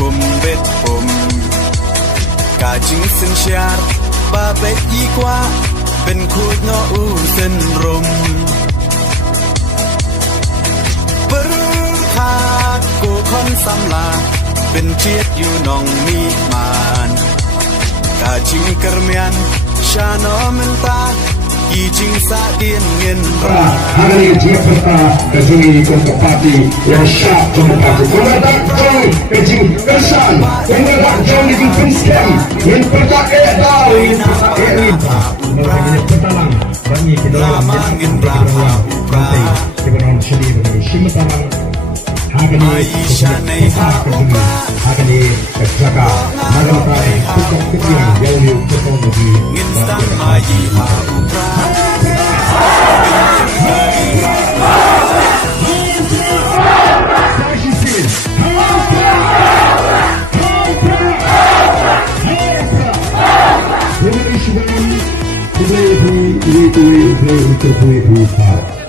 bum bet bum cả chính sinh chát ba bet y qua bên khối nó u dân rum bơ khát cô con xăm la bên chiết yêu nong mi man cả chính kermian cha nó men ta kỳ chính sa tiên nghiên ra hari ini dia peta kejuni untuk parti yang syak untuk parti kemudian jom kejing kesan kemudian jom di pinskem yang peta dari petalang kami kita mangin berapa kita orang sendiri dengan simatalang hari ini hari ini jaga magata untuk kita yang lebih instan mai ha Ini